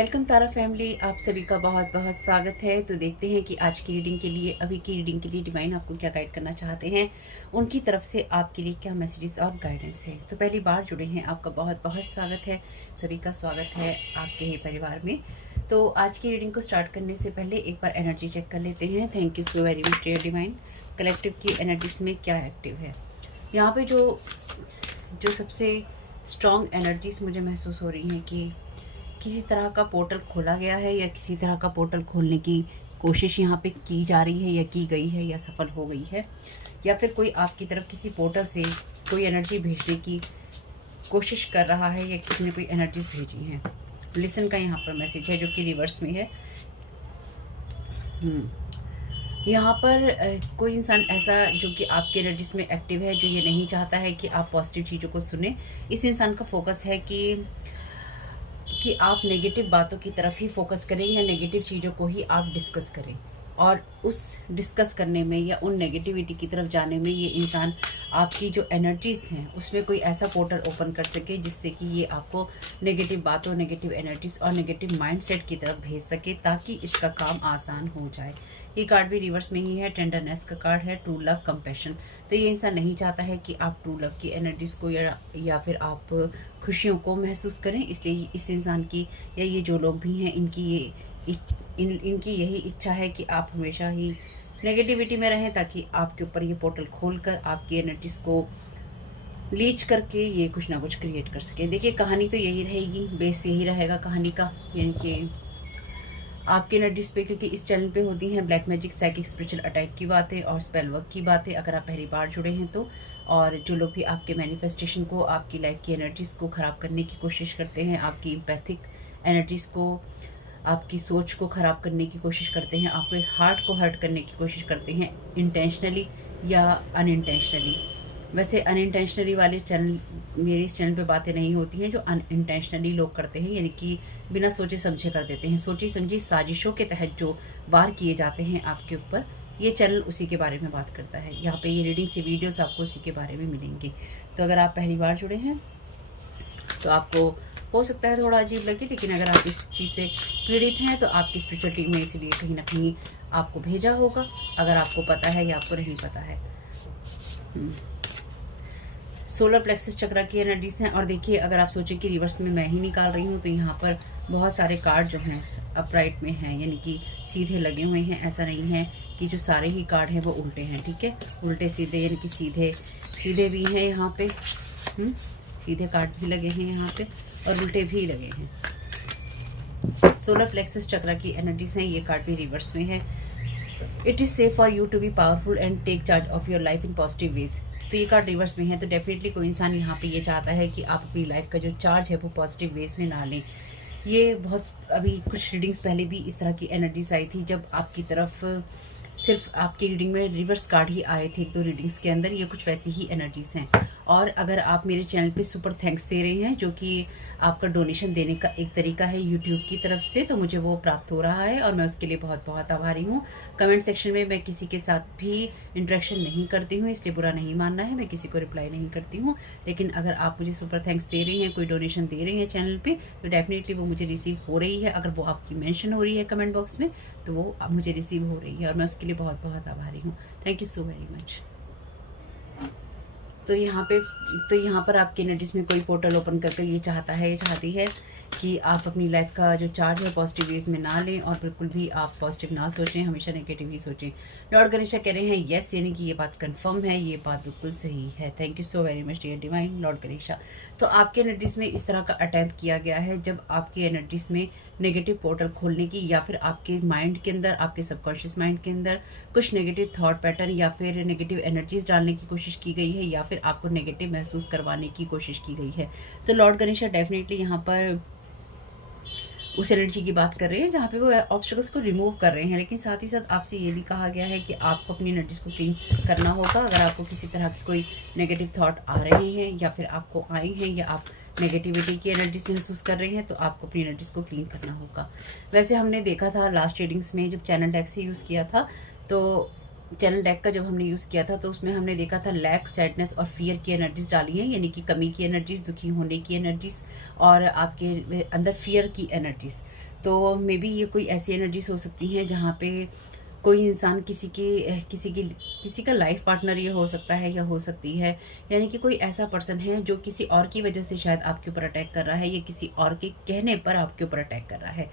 Welcome तारा family, आप सभी का बहुत बहुत स्वागत है। तो देखते हैं कि आज की रीडिंग के लिए, अभी की रीडिंग के लिए डिवाइन आपको क्या गाइड करना चाहते हैं, उनकी तरफ से आपके लिए क्या मैसेजेस और गाइडेंस है। तो पहली बार जुड़े हैं, आपका बहुत बहुत स्वागत है। सभी का स्वागत है आपके ही परिवार में। तो आज की रीडिंग को स्टार्ट करने से पहले एक बार एनर्जी चेक कर लेते हैं। Thank you so very much dear divine. Collective की एनर्जीज में क्या एक्टिव है यहाँ पे, जो सबसे स्ट्रॉन्ग एनर्जीज मुझे महसूस हो रही हैं कि किसी तरह का पोर्टल खोला गया है या किसी तरह का पोर्टल खोलने की कोशिश यहाँ पे की जा रही है या की गई है या सफल हो गई है, या फिर कोई आपकी तरफ किसी पोर्टल से कोई एनर्जी भेजने की कोशिश कर रहा है या किसी ने कोई एनर्जीज भेजी हैं। लिसन का यहाँ पर मैसेज है जो कि रिवर्स में है। यहाँ पर कोई इंसान ऐसा जो कि आपके एनर्जीज में एक्टिव है, जो ये नहीं चाहता है कि आप पॉजिटिव चीज़ों को सुने। इस इंसान का फोकस है कि आप नेगेटिव बातों की तरफ ही फोकस करें या नेगेटिव चीज़ों को ही आप डिस्कस करें, और उस डिस्कस करने में या उन नेगेटिविटी की तरफ जाने में ये इंसान आपकी जो एनर्जीज़ हैं उसमें कोई ऐसा पोर्टल ओपन कर सके जिससे कि ये आपको नेगेटिव बातों, नेगेटिव एनर्जीज़ और नेगेटिव माइंडसेट की तरफ भेज सके, ताकि इसका काम आसान हो जाए। ये कार्ड भी रिवर्स में ही है, टेंडरनेस का कार्ड है, ट्रू लव कंपैशन। तो ये इंसान नहीं चाहता है कि आप ट्रू लव की एनर्जीज़ को या फिर आप खुशियों को महसूस करें। इसलिए इस इंसान की या ये जो लोग भी हैं, इनकी यही इच्छा है कि आप हमेशा ही नेगेटिविटी में रहें, ताकि आपके ऊपर ये पोर्टल खोलकर आपकी एनर्जीज़ को लीच करके ये कुछ ना कुछ क्रिएट कर सके। देखिए, कहानी तो यही रहेगी, बेस यही रहेगा कहानी का, यानी कि आपकी एनर्जीज पे, क्योंकि इस चैनल पे होती हैं black magic, psychic, spiritual attack की बातें और स्पेल वर्क की बातें, अगर आप पहली बार जुड़े हैं तो। और जो लोग भी आपके मैनिफेस्टेशन को, आपकी लाइफ की एनर्जीज़ को ख़राब करने की कोशिश करते हैं, आपकी इम्पैथिक एनर्जीज़ को, आपकी सोच को ख़राब करने की कोशिश करते हैं, आपके हार्ट को हर्ट करने की कोशिश करते हैं, इंटेंशनली या अनइंटेंशनली। वैसे अनइंटेंशनली वाले चैनल, मेरे इस चैनल पे बातें नहीं होती हैं। जो अनइंटेंशनली लोग करते हैं, यानी कि बिना सोचे समझे कर देते हैं, सोची समझी साजिशों के तहत जो वार किए जाते हैं आपके ऊपर, ये चैनल उसी के बारे में बात करता है। यहाँ पे ये रीडिंग से वीडियोस आपको उसी के बारे में मिलेंगे। तो अगर आप पहली बार जुड़े हैं तो आपको हो सकता है थोड़ा अजीब लगे, लेकिन अगर आप इस चीज़ से पीड़ित हैं तो आपकी स्पिरिचुअल टीम ने इसलिए कहीं ना कहीं आपको भेजा होगा, अगर आपको पता है या आपको नहीं पता है। सोलर प्लेक्सस चक्रा की एनर्जीज हैं। और देखिए, अगर आप सोचें कि रिवर्स में मैं ही निकाल रही हूँ, तो यहाँ पर बहुत सारे कार्ड जो हैं अपराइट में हैं, यानी कि सीधे लगे हुए हैं। ऐसा नहीं है कि जो सारे ही कार्ड हैं वो उल्टे हैं, ठीक है। उल्टे सीधे, यानी कि सीधे भी हैं यहाँ पे, सीधे कार्ड भी लगे हैं यहाँ पे और उल्टे भी लगे हैं। सोलर प्लेक्सस चक्रा की एनर्जीज हैं। ये कार्ड भी रिवर्स में है। It is safe for you to be powerful and take charge of your life in positive ways. तो ये कार्ड रिवर्स में है, तो डेफिनेटली कोई इंसान यहाँ पे ये चाहता है कि आप अपनी लाइफ का जो चार्ज है वो पॉजिटिव वेज में ना लें। ये बहुत, अभी कुछ रीडिंग्स पहले भी इस तरह की एनर्जीज आई थी, जब आपकी तरफ सिर्फ आपकी रीडिंग में रिवर्स कार्ड ही आए थे, एक दो रीडिंग्स के अंदर। ये कुछ वैसी ही एनर्जीज हैं। और अगर आप मेरे चैनल पे सुपर थैंक्स दे रहे हैं, जो कि आपका डोनेशन देने का एक तरीका है यूट्यूब की तरफ से, तो मुझे वो प्राप्त हो रहा है और मैं उसके लिए बहुत बहुत आभारी हूँ। कमेंट सेक्शन में मैं किसी के साथ भी इंटरेक्शन नहीं करती हूँ, इसलिए बुरा नहीं मानना है, मैं किसी को रिप्लाई नहीं करती हूँ। लेकिन अगर आप मुझे सुपर थैंक्स दे रहे हैं, कोई डोनेशन दे रहे हैं चैनल पे, तो डेफिनेटली वो मुझे रिसीव हो रही है। अगर वो आपकी मेंशन हो रही है कमेंट बॉक्स में, तो वो मुझे रिसीव हो रही है और मैं उसके लिए बहुत बहुत आभारी हूँ। Thank you so very much. तो यहाँ पर आपकी एनर्जीज में कोई पोर्टल ओपन कर ये चाहती है कि आप अपनी लाइफ का जो चार्ज है पॉजिटिव वेज में ना लें, और बिल्कुल भी आप पॉजिटिव ना सोचें, हमेशा नेगेटिव ही सोचें। लॉर्ड गणेशा कह रहे हैं यस, यानी कि ये बात कंफर्म है, ये बात बिल्कुल सही है। Thank you so very much dear divine lord Ganesha. तो आपके एनर्जीज में इस तरह का अटैम्प्ट किया गया है, जब आपकी एनर्जीज में नेगेटिव पोर्टल खोलने की, या फिर आपके माइंड के अंदर, आपके सबकॉन्शियस माइंड के अंदर कुछ नेगेटिव थॉट पैटर्न या फिर नेगेटिव एनर्जीज डालने की कोशिश की गई है, या फिर आपको नेगेटिव महसूस करवाने की कोशिश की गई है। तो लॉर्ड गणेशा डेफिनेटली यहाँ पर उस एनर्जी की बात कर रहे हैं जहाँ पे वो ऑब्स्टिकल्स को रिमूव कर रहे हैं। लेकिन साथ ही साथ आपसे ये भी कहा गया है कि आपको अपनी एनर्जीज को क्लीन करना होगा। अगर आपको किसी तरह की कोई नेगेटिव थॉट आ रहे हैं या फिर आपको आए हैं, या आप नेगेटिविटी की एनर्जीज महसूस कर रहे हैं, तो आपको अपनी एनर्जीज को क्लीन करना होगा। वैसे हमने देखा था लास्ट रीडिंग्स में, जब चैनल डेक से यूज़ किया था, तो चैनल डेक का जब हमने यूज़ किया था, तो उसमें हमने देखा था लैक, सैडनेस और फियर की एनर्जीज डाली हैं, यानी कि कमी की एनर्जीज, दुखी होने की एनर्जीज और आपके अंदर फियर की एनर्जीज। तो मे बी ये कोई ऐसी एनर्जीज हो सकती हैं जहाँ पे कोई इंसान किसी का लाइफ पार्टनर ये हो सकता है या हो सकती है, यानी कि कोई ऐसा पर्सन है जो किसी और की वजह से शायद आपके ऊपर अटैक कर रहा है या किसी और के कहने पर आपके ऊपर अटैक कर रहा है।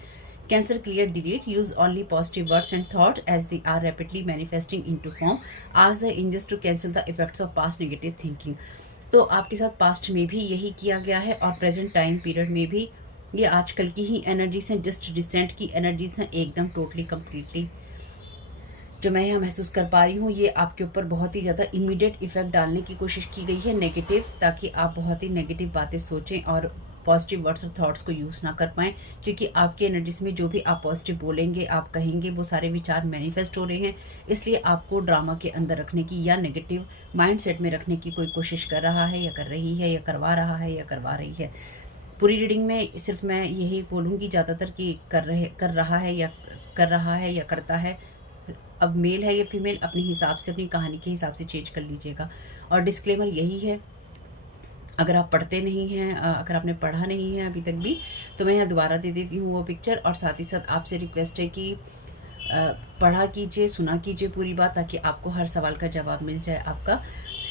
Cancer clear delete, use only positive words and thought as they are rapidly manifesting into form, ask the angels to cancel the effects of past negative thinking. तो आपके साथ पास्ट में भी यही किया गया है और प्रेजेंट टाइम पीरियड में भी ये आजकल की ही एनर्जीज हैं, जस्ट रिसेंट की एनर्जीज हैं, एकदम टोटली कम्प्लीटली जो मैं यहाँ महसूस कर पा रही हूँ। ये आपके ऊपर बहुत ही ज़्यादा इमीडिएट इफेक्ट डालने की कोशिश की गई है नेगेटिव, ताकि आप बहुत ही नेगेटिव बातें सोचें और पॉजिटिव वर्ड्स और थॉट्स को यूज़ ना कर पाएँ, क्योंकि आपकी एनर्जीज में जो भी आप पॉजिटिव बोलेंगे, आप कहेंगे, वो सारे विचार मैनिफेस्ट हो रहे हैं। इसलिए आपको ड्रामा के अंदर रखने की या नेगेटिव माइंडसेट में रखने की कोई कोशिश कर रहा है या कर रही है या करवा रहा है या करवा रही है। पूरी रीडिंग में सिर्फ मैं यही बोलूँगी ज़्यादातर कि कर रहा है या करता है। अब मेल है या फीमेल, अपने हिसाब से, अपनी कहानी के हिसाब से चेंज कर लीजिएगा। और डिस्क्लेमर यही है, अगर आप पढ़ते नहीं हैं, अगर आपने पढ़ा नहीं है अभी तक भी, तो मैं यहाँ दोबारा दे देती हूँ वो पिक्चर। और साथ ही साथ आपसे रिक्वेस्ट है कि पढ़ा कीजिए, सुना कीजिए पूरी बात, ताकि आपको हर सवाल का जवाब मिल जाए आपका।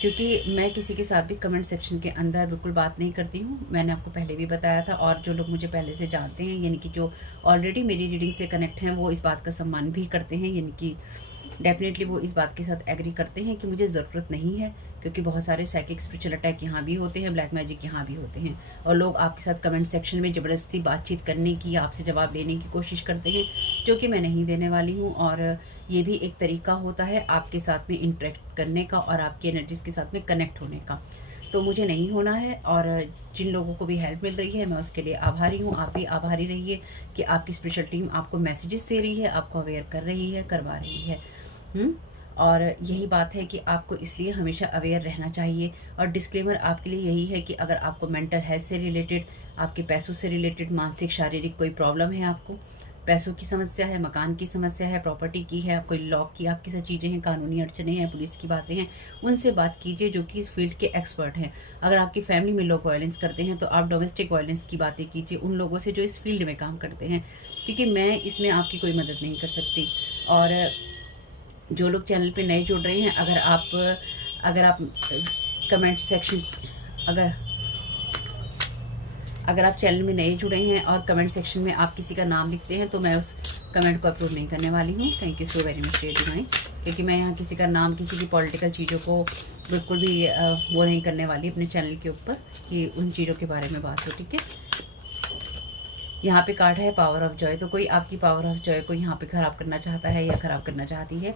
क्योंकि मैं किसी के साथ भी कमेंट सेक्शन के अंदर बिल्कुल बात नहीं करती हूँ, मैंने आपको पहले भी बताया था। और जो लोग मुझे पहले से जानते हैं, यानी कि जो ऑलरेडी मेरी रीडिंग से कनेक्ट हैं, वो इस बात का सम्मान भी करते हैं, यानी कि डेफिनेटली वो इस बात के साथ एग्री करते हैं कि मुझे ज़रूरत नहीं है, क्योंकि बहुत सारे साइकिक स्पिरिचुअल अटैक यहाँ भी होते हैं, ब्लैक मैजिक यहाँ भी होते हैं, और लोग आपके साथ कमेंट सेक्शन में ज़बरदस्ती बातचीत करने की, आपसे जवाब लेने की कोशिश करते हैं, जो कि मैं नहीं देने वाली हूँ। और ये भी एक तरीका होता है आपके साथ में इंटरेक्ट करने का और आपकी एनर्जीज़ के साथ में कनेक्ट होने का, तो मुझे नहीं होना है। और जिन लोगों को भी हेल्प मिल रही है, मैं उसके लिए आभारी हूँ। आप भी आभारी रहिए कि आपकी स्पिरिचुअल टीम आपको मैसेजेस दे रही है, आपको अवेयर कर रही है, करवा रही है। और यही बात है कि आपको इसलिए हमेशा अवेयर रहना चाहिए। और डिस्क्लेमर आपके लिए यही है कि अगर आपको मेंटल हेल्थ से रिलेटेड, आपके पैसों से रिलेटेड, मानसिक शारीरिक कोई प्रॉब्लम है, आपको पैसों की समस्या है, मकान की समस्या है, प्रॉपर्टी की है, कोई लॉ की आपकी सब चीज़ें हैं, कानूनी अड़चने हैं, पुलिस की बातें हैं, उनसे बात कीजिए जो कि इस फील्ड के एक्सपर्ट हैं। अगर आपकी फैमिली में लोग वायलेंस करते हैं, तो आप डोमेस्टिक वायलेंस की बातें कीजिए उन लोगों से जो इस फील्ड में काम करते हैं, क्योंकि मैं इसमें आपकी कोई मदद नहीं कर सकती। और जो लोग चैनल पे नए जुड़ रहे हैं, अगर आप कमेंट सेक्शन अगर आप चैनल में नए जुड़े हैं और कमेंट सेक्शन में आप किसी का नाम लिखते हैं, तो मैं उस कमेंट को अप्रूव नहीं करने वाली हूँ। Thank you so very much dear divine, क्योंकि मैं यहाँ किसी का नाम, किसी की पॉलिटिकल चीज़ों को बिल्कुल भी वो नहीं करने वाली अपने चैनल के ऊपर कि उन चीज़ों के बारे में बात हो, ठीक है। यहाँ पे कार्ड है पावर ऑफ जॉय, तो कोई आपकी पावर ऑफ जॉय को यहाँ पे ख़राब करना चाहता है या ख़राब करना चाहती है।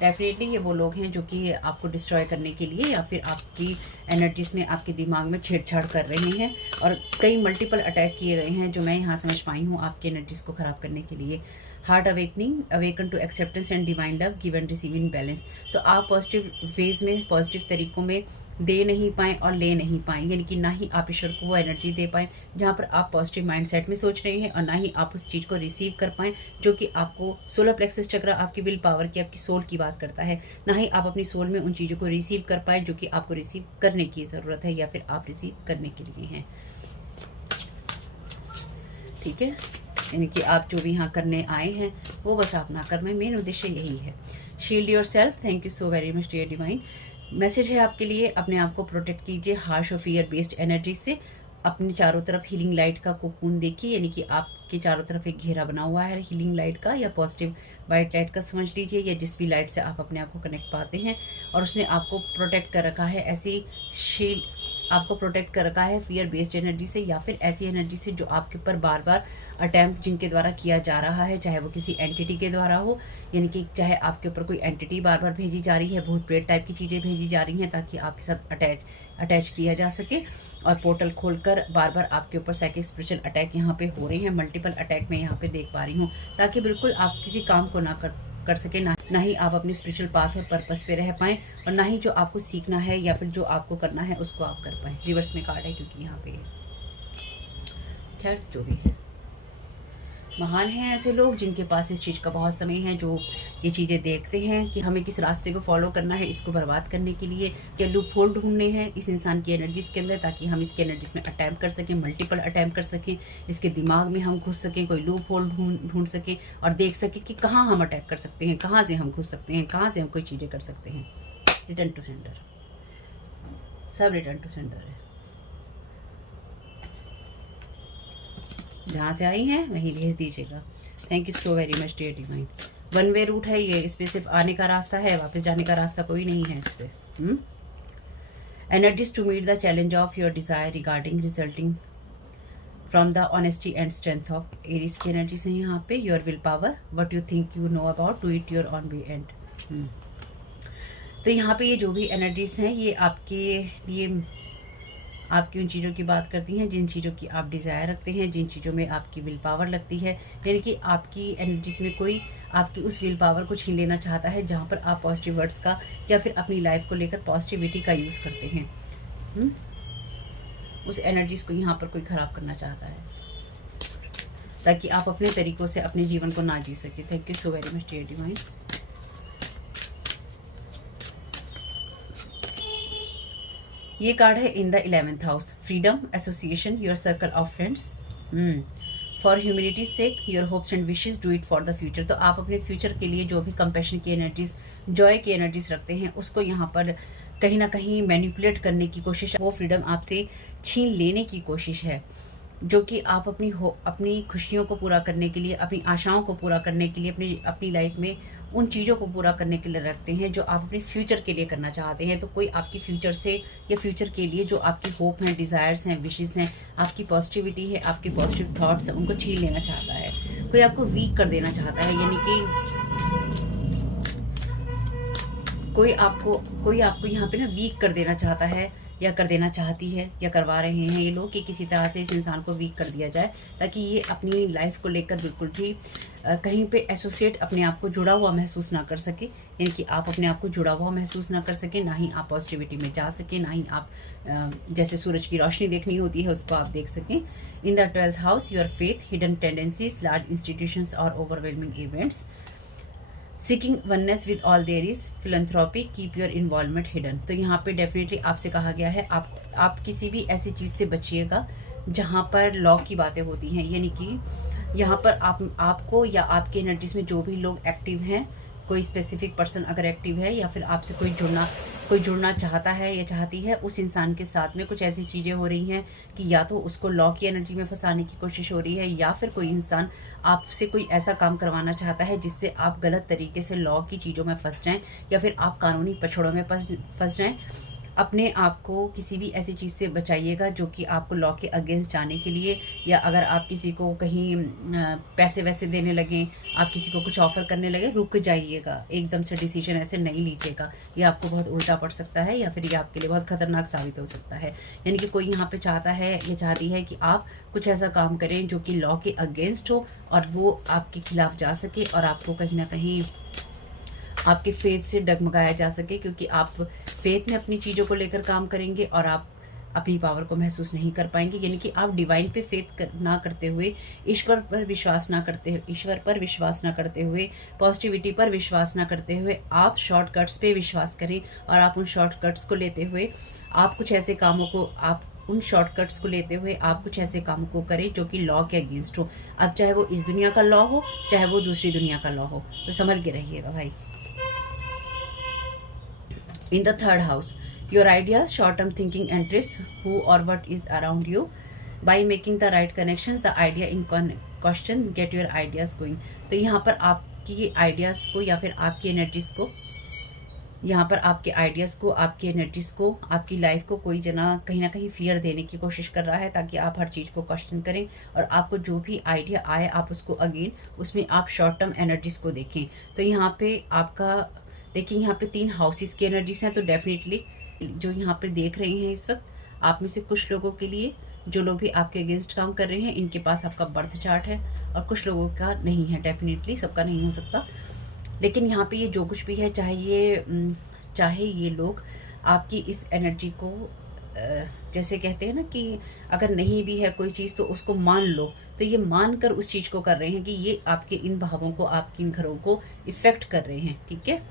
डेफिनेटली ये वो लोग हैं जो कि आपको डिस्ट्रॉय करने के लिए या फिर आपकी एनर्जीज में, आपके दिमाग में छेड़छाड़ कर रहे हैं, और कई मल्टीपल अटैक किए गए हैं जो मैं यहाँ समझ पाई हूँ आपकी एनर्जीज को ख़राब करने के लिए। Heart awakening, awaken to acceptance and divine love, give and receive in balance. तो आप पॉजिटिव वेज में, पॉजिटिव तरीकों में दे नहीं पाएँ और ले नहीं पाएँ, यानी कि ना ही आप ईश्वर को वो एनर्जी दे पाएँ जहाँ पर आप पॉजिटिव माइंडसेट में सोच रहे हैं, और ना ही आप उस चीज़ को रिसीव कर पाएँ जो कि आपको, सोलर प्लेक्सस चक्र आपकी विल पावर की, आपकी सोल की बात करता है, ना ही आप अपनी सोल में उन चीज़ों को रिसीव कर पाएँ जो कि आपको रिसीव करने की ज़रूरत है या फिर आप रिसीव करने के लिए हैं, ठीक है। यानी कि आप जो भी यहाँ करने आए हैं वो बस आप ना कर, मेन उद्देश्य यही है। Shield yourself, thank you so very much dear divine. Message है आपके लिए, अपने आप को प्रोटेक्ट कीजिए हार्श और फियर बेस्ड एनर्जी से। अपने चारों तरफ हीलिंग लाइट का कोकून देखिए, यानी कि आपके चारों तरफ एक घेरा बना हुआ है हीलिंग लाइट का या पॉजिटिव वाइट लाइट का समझ लीजिए, या जिस भी लाइट से आप अपने आप को कनेक्ट पाते हैं, और उसने आपको प्रोटेक्ट कर रखा है, ऐसी शील्ड आपको प्रोटेक्ट कर रखा है फियर बेस्ड एनर्जी से, या फिर ऐसी एनर्जी से जो आपके ऊपर बार बार अटैम्प्ट जिनके द्वारा किया जा रहा है, चाहे वो किसी एंटिटी के द्वारा हो, यानी कि चाहे आपके ऊपर कोई एंटिटी बार बार भेजी जा रही है, भूत प्रेत टाइप की चीज़ें भेजी जा रही हैं ताकि आपके साथ अटैच किया जा सके, और पोर्टल खोलकर बार बार आपके ऊपर साइकिक स्पिरिचुअल अटैक यहाँ पे हो रहे हैं, मल्टीपल अटैक मैं यहाँ पे देख पा रही हूँ, ताकि बिल्कुल आप किसी काम को ना कर सके, ना ही आप अपने स्पिरिचुअल पाथ और पर्पस पे रह पाएँ, और ना ही जो आपको सीखना है या फिर जो आपको करना है उसको आप कर पाएँ। रिवर्स में कार्ड है क्योंकि यहाँ पे खैर जो भी है, महान हैं ऐसे लोग जिनके पास इस चीज़ का बहुत समय है, जो ये चीज़ें देखते हैं कि हमें किस रास्ते को फॉलो करना है इसको बर्बाद करने के लिए, क्या लूप होल ढूंढने हैं इस इंसान की एनर्जीज़ के अंदर, ताकि हम इसकी एनर्जीज़ में अटैम्प्ट कर सकें, मल्टीपल अटैम्प्ट कर सकें, इसके दिमाग में हम घुस सकें, कोई लूप होल ढूंढ सकें और देख सकें कि कहाँ हम अटैक कर सकते हैं, कहाँ से हम घुस सकते हैं, कहाँ से हम कोई चीज़ें कर सकते हैं। रिटर्न टू सेंटर, सब रिटर्न टू सेंटर है। जहाँ से आई हैं वहीं भेज दीजिएगा। Thank you so very much dear divine. One way route है ये, इस पर सिर्फ आने का रास्ता है, वापस जाने का रास्ता कोई नहीं है इस पर। Energies to meet the challenge of your desire regarding resulting from the honesty and strength of Aries की एनर्जीज है यहाँ पे। Your will power, what you think you know about, do it your own way and. तो यहाँ पे ये जो भी एनर्जीज हैं ये आपके लिए, आपकी उन चीज़ों की बात करती हैं जिन चीज़ों की आप डिज़ायर रखते हैं, जिन चीज़ों में आपकी विल पावर लगती है। यानी कि आपकी एनर्जीज में कोई आपकी उस विल पावर को छीन लेना चाहता है, जहाँ पर आप पॉजिटिव वर्ड्स का या फिर अपनी लाइफ को लेकर पॉजिटिविटी का यूज़ करते हैं। उस एनर्जीज को यहाँ पर कोई ख़राब करना चाहता है ताकि आप अपने तरीक़ों से अपने जीवन को ना जी सके। Thank you so very much dear divine. ये कार्ड है in the 11th house, freedom, association, your circle of friends, for humanity sake, your hopes and wishes, do it for the future. तो आप अपने फ्यूचर के लिए जो भी compassion की एनर्जीज, जॉय की एनर्जीज रखते हैं, उसको यहाँ पर कहीं ना कहीं मैनिपुलेट करने की कोशिश, वो फ्रीडम आपसे छीन लेने की कोशिश है, जो कि आप अपनी खुशियों को पूरा करने के लिए, अपनी आशाओं को पूरा करने के लिए, अपनी लाइफ में उन चीज़ों को पूरा करने के लिए रखते हैं जो आप अपने फ्यूचर के लिए करना चाहते हैं। तो कोई आपकी फ्यूचर से या फ्यूचर के लिए जो आपकी होप हैं, डिज़ायर्स हैं, विशेस हैं, आपकी पॉजिटिविटी है, आपके पॉजिटिव थॉट्स हैं, उनको छीन लेना चाहता है। कोई आपको वीक कर देना चाहता है, यानी कि कोई आपको यहाँ पे ना वीक कर देना चाहता है, या कर देना चाहती है, या करवा रहे हैं ये लोग कि किसी तरह से इस इंसान को वीक कर दिया जाए, ताकि ये अपनी लाइफ को लेकर बिल्कुल भी कहीं पे एसोसिएट अपने आप को जुड़ा हुआ महसूस ना कर सके। यानी कि आप अपने आप को जुड़ा हुआ महसूस ना कर सके, ना ही आप पॉजिटिविटी में जा सके, ना ही आप जैसे सूरज की रोशनी देखनी होती है उसको आप देख सकें। In the 12th house, your faith, hidden tendencies, large institutions और overwhelming events, seeking oneness with all there is, philanthropy, keep your involvement hidden. तो यहाँ पे डेफिनेटली आपसे कहा गया है आप किसी भी ऐसी चीज़ से बचिएगा जहाँ पर लॉ की बातें होती हैं। यानी कि यहाँ पर आपको या आपके एनर्जीज में जो भी लोग एक्टिव हैं, कोई स्पेसिफिक पर्सन अगर एक्टिव है या फिर आपसे कोई जुड़ना चाहता है या चाहती है, उस इंसान के साथ में कुछ ऐसी चीज़ें हो रही हैं कि या तो उसको लॉ की एनर्जी में फंसाने की कोशिश हो रही है, या फिर कोई इंसान आपसे कोई ऐसा काम करवाना चाहता है जिससे आप गलत तरीके से लॉ की चीज़ों में फंस जाएं, या फिर आप कानूनी पछड़ों में फंस जाएं। अपने आप को किसी भी ऐसी चीज़ से बचाइएगा जो कि आपको लॉ के अगेंस्ट जाने के लिए, या अगर आप किसी को कहीं पैसे वैसे देने लगें, आप किसी को कुछ ऑफ़र करने लगे, रुक जाइएगा, एकदम से डिसीजन ऐसे नहीं लीजिएगा। ये आपको बहुत उल्टा पड़ सकता है, या फिर ये आपके लिए बहुत खतरनाक साबित हो सकता है। यानी कि कोई यहाँ पे चाहता है या चाहती है कि आप कुछ ऐसा काम करें जो कि लॉ के अगेंस्ट हो और वो आपके खिलाफ जा सके, और आपको कहीं ना कहीं आपके फेथ से डगमगाया जा सके, क्योंकि आप फेथ में अपनी चीज़ों को लेकर काम करेंगे और आप अपनी पावर को महसूस नहीं कर पाएंगे। यानी कि आप डिवाइन पे फेथ ना करते हुए, ईश्वर पर विश्वास ना करते हुए, पॉजिटिविटी पर विश्वास ना करते हुए, आप शॉर्टकट्स पे विश्वास करें, और आप उन शॉर्टकट्स को लेते हुए आप कुछ ऐसे कामों को करें जो कि लॉ के अगेंस्ट हो। अब चाहे वो इस दुनिया का लॉ हो, चाहे वो दूसरी दुनिया का लॉ हो, तो संभल के रहिएगा भाई। In the 3rd house, your ideas, short-term thinking and trips, who or what is around you. By making the right connections, the idea in question, get your ideas going. तो यहाँ पर आपकी आइडियाज़ को या फिर आपकी एनर्जीज़ को, आपकी एनर्जीज़ को, आपकी लाइफ को कोई जना कहीं ना कहीं फियर देने की कोशिश कर रहा है, ताकि आप हर चीज़ को क्वेश्चन करें और आपको जो भी आइडिया आए आप उसको अगेन उसमें आप शॉर्ट टर्म एनर्जीज़ को देखें। तो यहाँ पे आपका देखिए, यहाँ पे 3 हाउसेस की एनर्जीज हैं। तो डेफिनेटली जो यहाँ पे देख रहे हैं इस वक्त, आप में से कुछ लोगों के लिए, जो लोग भी आपके अगेंस्ट काम कर रहे हैं, इनके पास आपका बर्थ चार्ट है, और कुछ लोगों का नहीं है। डेफिनेटली सबका नहीं हो सकता, लेकिन यहाँ पे ये जो कुछ भी है, चाहे ये लोग आपकी इस एनर्जी को जैसे कहते हैं ना कि अगर नहीं भी है कोई चीज़ तो उसको मान लो, तो ये मान कर उस चीज़ को कर रहे हैं कि ये आपके इन भावों को, आपके इन घरों को इफ़ेक्ट कर रहे हैं। ठीक है,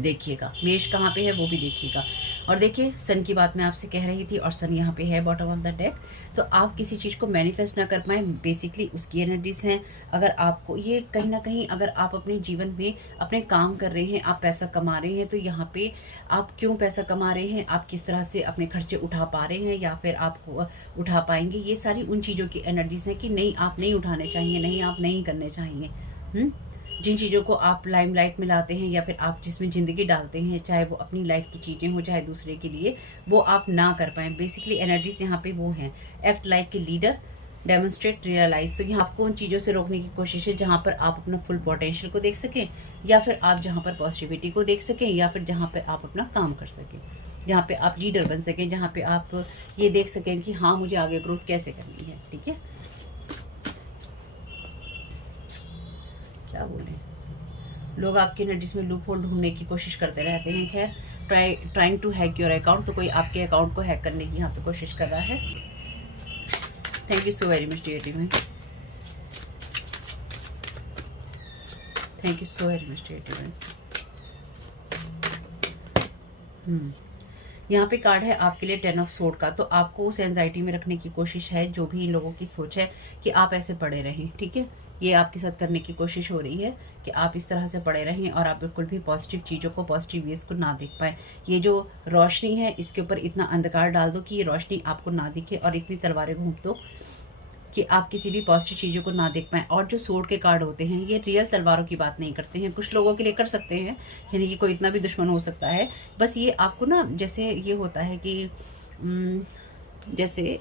देखिएगा मेष कहाँ पे है वो भी देखिएगा। और देखिए सन की बात मैं आपसे कह रही थी, और सन यहाँ पे है बॉटम ऑफ द डेक। तो आप किसी चीज़ को मैनिफेस्ट ना कर पाए, बेसिकली उसकी एनर्जीज हैं। अगर आपको ये कहीं ना कहीं, अगर आप अपने जीवन में अपने काम कर रहे हैं, आप पैसा कमा रहे हैं, तो यहाँ पे आप क्यों पैसा कमा रहे हैं, आप किस तरह से अपने खर्चे उठा पा रहे हैं या फिर आप उठा पाएंगे, ये सारी उन चीज़ों की एनर्जीज हैं कि नहीं, आप नहीं उठाने चाहिए, नहीं आप नहीं करने चाहिए। जिन चीज़ों को आप लाइमलाइट में लाते हैं या फिर आप जिसमें ज़िंदगी डालते हैं, चाहे वो अपनी लाइफ की चीज़ें हो चाहे दूसरे के लिए, वो आप ना कर पाएँ। बेसिकली एनर्जीज यहाँ पे वो हैं, act like a leader, demonstrate, realise. तो यहाँ आपको उन चीज़ों से रोकने की कोशिश है जहाँ पर आप अपना फुल पोटेंशियल को देख सकें, या फिर आप जहाँ पर पॉजिटिविटी को देख सकें, या फिर जहाँ पर आप अपना काम कर सकें, जहाँ पे आप लीडर बन सकें, जहाँ पे आप ये देख सकें कि हाँ मुझे आगे ग्रोथ कैसे करनी है। ठीक है, क्या बोलें, लोग आपकी एनर्जीज में लूप होल ढूंढने की कोशिश करते रहते हैं। खैर, trying to hack your account, तो कोई आपके अकाउंट को हैक करने की यहाँ पे कोशिश कर रहा है। Thank you so very much dear team, thank you so very much dear team. यहाँ पे कार्ड है आपके लिए 10 ऑफ सोर्ड का। तो आपको उस एंजाइटी में रखने की कोशिश है, जो भी इन लोगों की सोच है कि आप ऐसे पड़े रहें। ठीक है, ये आपके साथ करने की कोशिश हो रही है कि आप इस तरह से पड़े रहें और आप बिल्कुल भी पॉजिटिव चीज़ों को, पॉजिटिव वेज को ना देख पाएँ। ये जो रोशनी है इसके ऊपर इतना अंधकार डाल दो कि ये रोशनी आपको ना दिखे, और इतनी तलवारें घूम दो कि आप किसी भी पॉजिटिव चीज़ों को ना देख पाएँ। और जो सोर्ड के कार्ड होते हैं ये रियल तलवारों की बात नहीं करते हैं, कुछ लोगों के लिए कर सकते हैं, यानी कि कोई इतना भी दुश्मन हो सकता है। बस ये आपको ना, जैसे ये होता है कि जैसे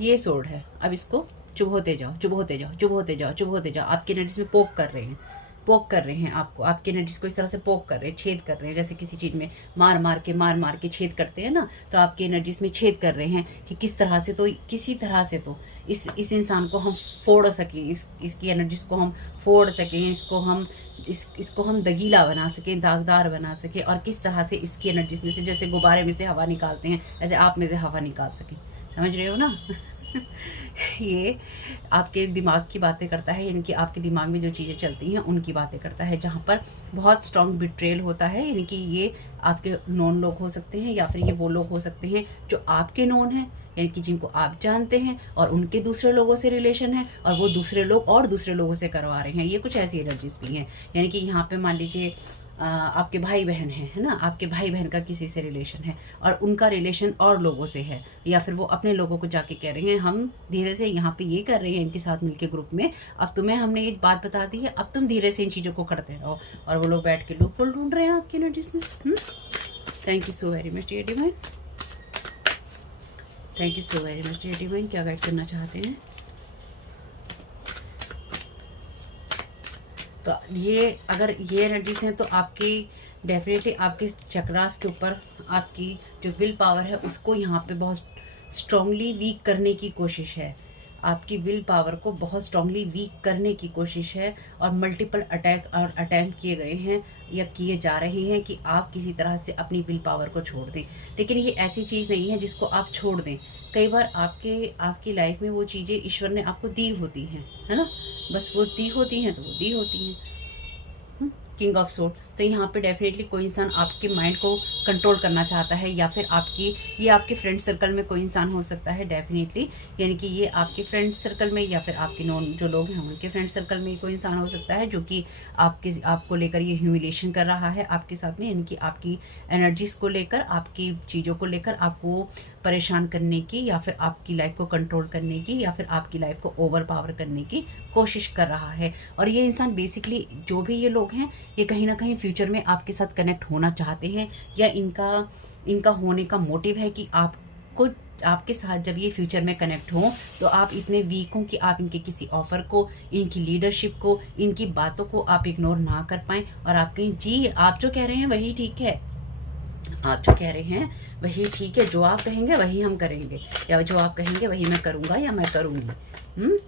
ये सोर्ड है, अब इसको चुभ होते जाओ, चुभ होते जाओ, चुभ होते जाओ, चुभ होते जाओ, आपकी एनर्जीज में पोक कर रहे हैं, पोक कर रहे हैं आपको, आपकी एनर्जीज को इस तरह से पोक कर रहे हैं, छेद कर रहे हैं। जैसे किसी चीज़ में मार मार के छेद करते हैं ना, तो आपकी एनर्जीज में छेद कर रहे हैं कि किस तरह से, तो किसी तरह से तो इस इंसान को हम फोड़ सकें, इसकी एनर्जीज को हम फोड़ सकें, इसको हम दगीला बना सकें, दागदार बना सकें, और किस तरह से इसकी एनर्जीज में से, जैसे गुब्बारे में से हवा निकालते हैं, ऐसे आप में से हवा निकाल सकें। समझ रहे हो ना? ये आपके दिमाग की बातें करता है, यानी कि आपके दिमाग में जो चीज़ें चलती हैं उनकी बातें करता है, जहाँ पर बहुत स्ट्रॉन्ग बिट्रेल होता है। यानी कि ये आपके नॉन लोग हो सकते हैं, या फिर ये वो लोग हो सकते हैं जो आपके नॉन हैं, यानी कि जिनको आप जानते हैं और उनके दूसरे लोगों से रिलेशन है, और वो दूसरे लोग और दूसरे लोगों से करवा रहे हैं। ये कुछ ऐसी एनर्जीज भी हैं, यानी कि यहाँ पे मान लीजिए आपके भाई बहन है ना, आपके भाई बहन का किसी से रिलेशन है और उनका रिलेशन और लोगों से है, या फिर वो अपने लोगों को जाके कह रहे हैं हम धीरे से यहाँ पे ये कर रहे हैं इनके साथ मिलके ग्रुप में, अब तुम्हें हमने ये बात बता दी है, अब तुम धीरे से इन चीज़ों को करते रहो, और वो लोग बैठ के लूप होल ढूंढ रहे हैं आपकी एनर्जीज में। Thank you so very much dear divine, thank you so very much dear divine. क्या गाइड करना चाहते हैं? तो ये अगर ये एनर्जीज हैं तो आपकी डेफिनेटली आपके चक्रास के ऊपर आपकी जो विल पावर है उसको यहाँ पे बहुत स्ट्रांगली वीक करने की कोशिश है, आपकी विल पावर को बहुत स्ट्रांगली वीक करने की कोशिश है, और मल्टीपल अटैक और अटैम्प्ट किए गए हैं या किए जा रहे हैं कि आप किसी तरह से अपनी विल पावर को छोड़ दें। लेकिन ये ऐसी चीज़ नहीं है जिसको आप छोड़ दें। कई बार आपकी लाइफ में वो चीज़ें ईश्वर ने आपको दी होती हैं, है ना, बस वो दी होती हैं तो वो दी होती हैं। किंग ऑफ सोर्ड, तो यहाँ पे डेफिनेटली कोई इंसान आपके माइंड को कंट्रोल करना चाहता है, या फिर ये आपके फ्रेंड सर्कल में कोई इंसान हो सकता है डेफिनेटली, यानी कि ये आपके फ्रेंड सर्कल में या फिर आपके नॉन जो लोग हैं उनके फ्रेंड सर्कल में कोई इंसान हो सकता है जो कि आपको लेकर ये ह्यूमिलेशन कर रहा है आपके साथ में, यानी कि आपकी एनर्जीज को लेकर, आपकी चीज़ों को लेकर आपको परेशान करने की, या फिर आपकी लाइफ को कंट्रोल करने की, या फिर आपकी लाइफ को ओवर पावर करने की कोशिश कर रहा है। और ये इंसान बेसिकली जो भी ये लोग हैं ये कहीं ना कहीं फ्यूचर में आपके साथ कनेक्ट होना चाहते हैं, या इनका होने का मोटिव है कि आपके साथ जब ये फ्यूचर में कनेक्ट हो तो आप इतने वीक हो कि आप इनके किसी ऑफर को, इनकी लीडरशिप को, इनकी बातों को आप इग्नोर ना कर पाएं, और आप कहीं जी आप जो कह रहे हैं वही ठीक है, आप जो कह रहे हैं वही ठीक है, जो आप कहेंगे वही हम करेंगे, या जो आप कहेंगे वही मैं करूँगा या मैं करूँगी।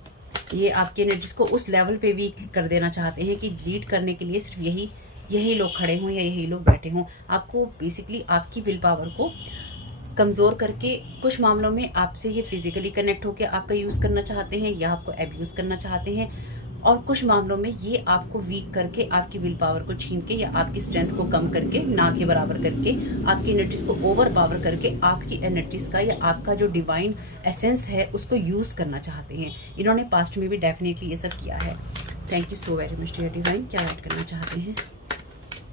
ये आपकी एनर्जीज को उस लेवल पे वीक कर देना चाहते हैं कि लीड करने के लिए सिर्फ यही यही लोग खड़े हों या यही लोग बैठे हों, आपको बेसिकली आपकी विल पावर को कमज़ोर करके कुछ मामलों में आपसे ये फिजिकली कनेक्ट होकर आपका यूज़ करना चाहते हैं या आपको एब्यूज़ करना चाहते हैं, और कुछ मामलों में ये आपको वीक करके आपकी विल पावर को छीन के या आपकी स्ट्रेंथ को कम करके ना के बराबर करके आपकी एनर्जीज को ओवर पावर करके आपकी एनर्जीज का या आपका जो डिवाइन एसेंस है उसको यूज़ करना चाहते हैं। इन्होंने पास्ट में भी डेफिनेटली ये सब किया है। Thank you so very much dear divine. क्या ऐड करना चाहते हैं?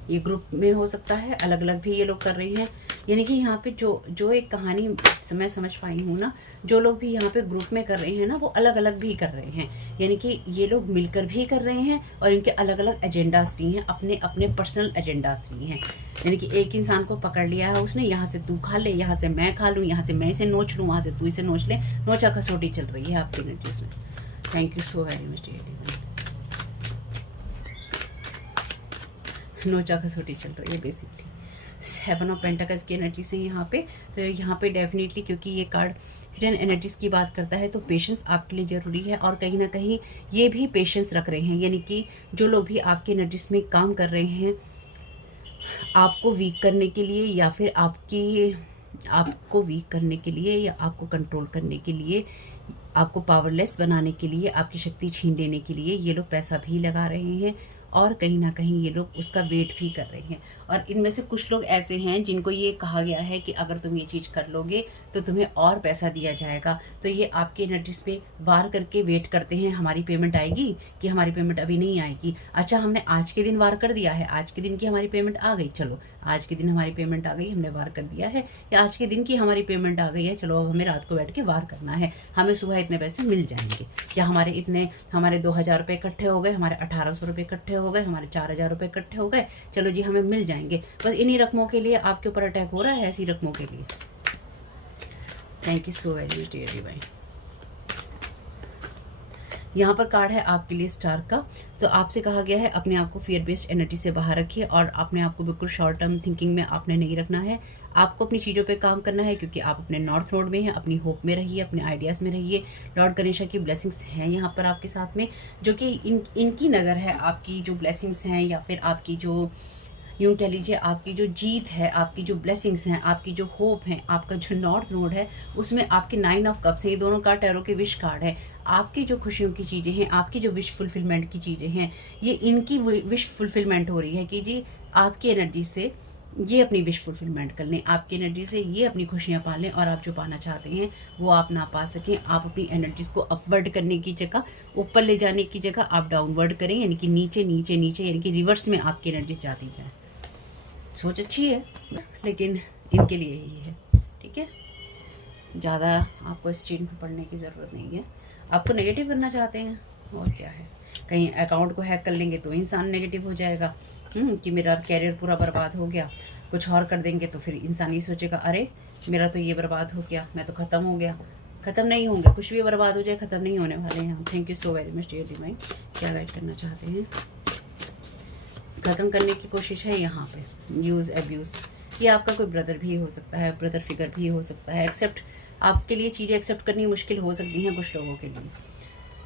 ये ग्रुप में हो सकता है, अलग अलग भी ये लोग कर रहे हैं। यानी कि यहाँ पे जो एक कहानी मैं समझ पाई हूँ ना, जो लोग भी यहाँ पे ग्रुप में कर रहे हैं ना वो अलग अलग भी कर रहे हैं। यानी कि ये लोग मिलकर भी कर रहे हैं और इनके अलग अलग एजेंडास भी हैं, अपने अपने पर्सनल एजेंडास भी हैं। यानी कि एक इंसान को पकड़ लिया है उसने, यहाँ से तू खा ले, यहाँ से मैं खा लूँ, यहाँ से मैं इसे नोच लूँ, वहाँ से तू इसे नोच ले, नोचा कसौटी चल रही है आपकी एनर्जीज में। Thank you so very much dear. नोचा कसौटी चल रही है बेसिकली। 7 ऑफ पेंटाकल्स की एनर्जी से यहाँ पे, तो यहाँ पे डेफिनेटली क्योंकि ये कार्ड हिडन एनर्जीज की बात करता है तो पेशेंस आपके लिए ज़रूरी है, और कहीं ना कहीं ये भी पेशेंस रख रहे हैं। यानी कि जो लोग भी आपकी एनर्जीज में काम कर रहे हैं आपको वीक करने के लिए या फिर आपको वीक करने के लिए या आपको कंट्रोल करने के लिए, आपको पावरलेस बनाने के लिए, आपकी शक्ति छीन लेने के लिए ये लोग पैसा भी लगा रहे हैं और कहीं ना कहीं ये लोग उसका वेट भी कर रहे हैं। और इनमें से कुछ लोग ऐसे हैं जिनको ये कहा गया है कि अगर तुम ये चीज़ कर लोगे तो तुम्हें और पैसा दिया जाएगा। तो ये आपके एनर्जीज पे वार करके वेट करते हैं, हमारी पेमेंट आएगी कि हमारी पेमेंट अभी नहीं आएगी। अच्छा, हमने आज के दिन वार कर दिया है, आज के दिन की हमारी पेमेंट आ गई, चलो आज के दिन हमारी पेमेंट आ गई, हमने वार कर दिया है, या आज के दिन की हमारी पेमेंट आ गई है, चलो अब हमें रात को बैठ के वार करना है, हमें सुबह इतने पैसे मिल जाएंगे, या हमारे 2000 रुपये इकट्ठे हो गए, हमारे 1800 रुपये इकट्ठे हो गए, हमारे 4000 रुपये इकट्ठे हो गए, चलो जी हमें मिल जाएंगे। बस इन्हीं रकमों के लिए आपके ऊपर अटैक हो रहा है, ऐसी रकमों के लिए। Thank you so very much dear divine. यहाँ पर कार्ड है आपके लिए स्टार का। तो आपसे कहा गया है अपने आप को फियर बेस्ड एनर्जी से बाहर रखिए और अपने आप को बिल्कुल शॉर्ट टर्म थिंकिंग में आपने नहीं रखना है। आपको अपनी चीज़ों पे काम करना है क्योंकि आप अपने नॉर्थ नोड में हैं। अपनी होप में रहिए, अपने आइडियाज़ में रहिए। लॉर्ड गणेशा की ब्लेसिंग्स हैं यहाँ पर आपके साथ में, जो कि इनकी नज़र है आपकी जो ब्लेसिंग्स हैं, या फिर आपकी जो यूँ कह लीजिए आपकी जो जीत है, आपकी जो ब्लेसिंग्स हैं, आपकी जो होप है, आपका जो नॉर्थ नोड है, उसमें आपके 9 ऑफ कप्स है। ये दोनों कार्ड टैरो के विश कार्ड है। आपकी जो खुशियों की चीज़ें हैं, आपकी जो विश फुलफिलमेंट की चीज़ें हैं, ये इनकी विश फुलफिलमेंट हो रही है कि जी आपकी एनर्जी से ये अपनी विश फुलफिलमेंट कर लें, आपकी एनर्जी से ये अपनी खुशियाँ पा लें, और आप जो पाना चाहते हैं वो आप ना पा सकें। आप अपनी एनर्जीज को अपवर्ड करने की जगह, ऊपर ले जाने की जगह आप डाउनवर्ड करें, यानी कि नीचे नीचे नीचे, यानी कि रिवर्स में आपकी एनर्जीज जाती जाए। सोच अच्छी है लेकिन इनके लिए ही है, ठीक है। ज़्यादा आपको इस चीज़ में पढ़ने की ज़रूरत नहीं है। आपको नेगेटिव करना चाहते हैं और क्या है, कहीं अकाउंट को हैक कर लेंगे तो इंसान नेगेटिव हो जाएगा कि मेरा कैरियर पूरा बर्बाद हो गया। कुछ और कर देंगे तो फिर इंसान ये सोचेगा अरे मेरा तो ये बर्बाद हो गया, मैं तो ख़त्म हो गया। ख़त्म नहीं होंगे, कुछ भी बर्बाद हो जाए ख़त्म नहीं होने वाले हैं हम। Thank you so very much dear divine. क्या गाइड करना चाहते हैं? ख़त्म करने की कोशिश है यहाँ पे। यूज़ एब्यूज़, ये आपका कोई ब्रदर भी हो सकता है, ब्रदर फिगर भी हो सकता है। एक्सेप्ट, आपके लिए चीज़ें एक्सेप्ट करनी मुश्किल हो सकती हैं कुछ लोगों के लिए।